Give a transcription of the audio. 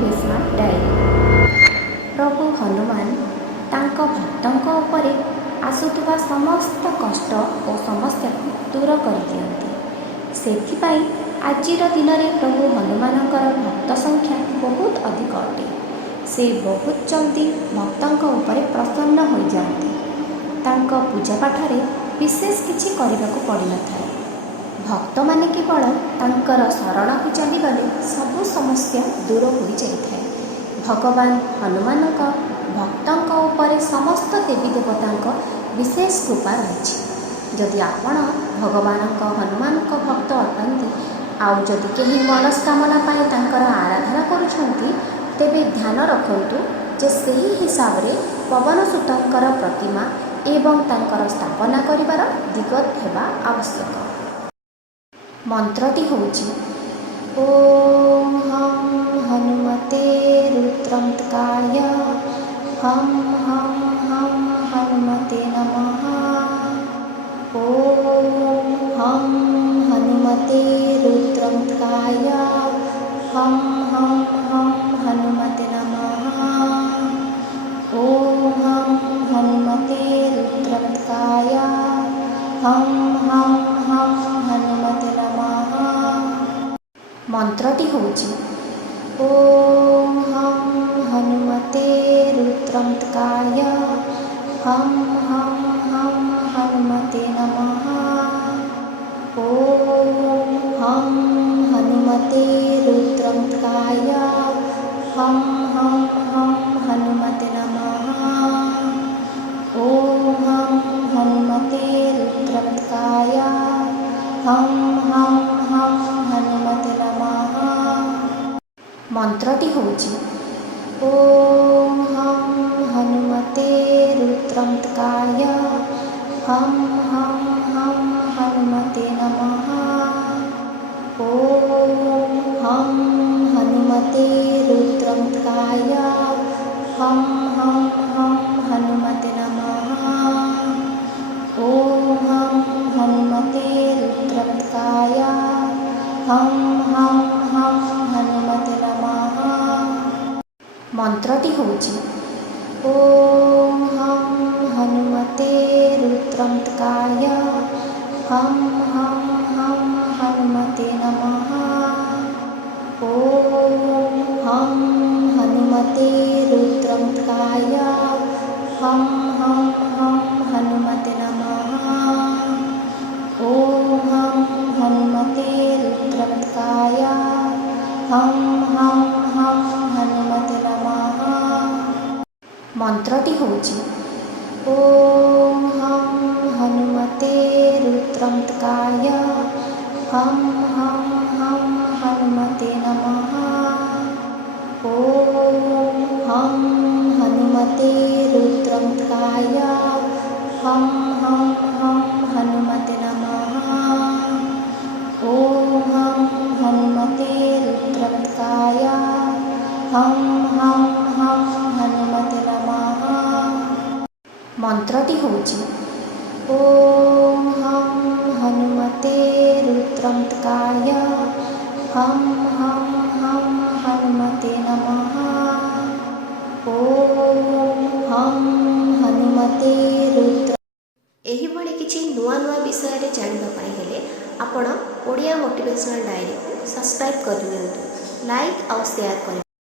Motivational diary. प्रभु हनुमान तांक भक्तों उपरे आसुवा समस्त कष्ट और समस्या को दूर कर दियंती। सेथिपाई आजिर दिन में प्रभु हनुमानकर भक्त संख्या बहुत अधिक अटे। से बहुत जल्दी भक्तों उपरे प्रसन्न हो जाती। तांक पूजा पाठ में विशेष किछि करिबाको पड़ी न थाए। भक्त माने केवल तांकर शरण को चलीगले सबु समस्या दूर हो जाए। भगवान हनुमान भक्तों उपरे समस्त देवी देवता विशेष कृपा रही। जदि आपण भगवान हनुमान भक्त अटंती आउ जदि कहीं मनस्कामना पाए तांकर आराधना करुछंती तेबे ध्यान रखंतु जे सही हिसाब रे पवनसुतंकर प्रतिमा एवं तांकर स्थापना करिवार दिगत हेबा आवश्यक। मंत्रटी होउची ओम हम हनुमते रुद्रंतकाय हम हनुमते नमः। ओम हम हनुमते रुद्रंतकाय हम हनुमते नमः। ओम हम हनुमते रुद्रंतकाय हम हनुमते नमः। मंत्रटी होउची ओम हम हनुमते रुद्रंतकाय हम हनुमते नमः। ओम हम हनुमते रुद्रंतकाय हम हनुमते नमः। ओम हम हनुमते रुद्रंतकाय हम हनुमते नमः। मंत्रटी होउची ओम हम हनुमते रुद्रंतकाय हम हनुमते नमः। ओम हम हनुमते रुद्रंतकाय हम हनुमते नमः। ओम हम हनुमते रुद्रंतकाय हम हनुमते नमः। मंत्रटी होउची ओम हम हनुमते रुद्रंतकाय हम हनुमते नमः। ओम हम हनुमते रुद्रंतकाय हम हनुमते नमः। ओम हम हनुमते रुद्रंतकाय हम हनुमते नमः। मंत्रटी होउची ओम हम हनुमते रुद्रंतकाय हम हनुमते नमः। ओम हम हनुमते रुद्रंतकाय हम हनुमते नमः। ओम हम हनुमते रुद्रंतकाय हम हनुमते नमः। मंत्रटी होउची ओम हम हनुमते रुद्रंतकाय हम हनुमते नमः। ओम हम हनुमते रुद्र। एही भली किछि नुआ विषय रे जानिबा पाई हेले आपण ओडिया मोटिवेशनल डायरी को सब्सक्राइब कर दियंतु, लाइक और शेयर कर।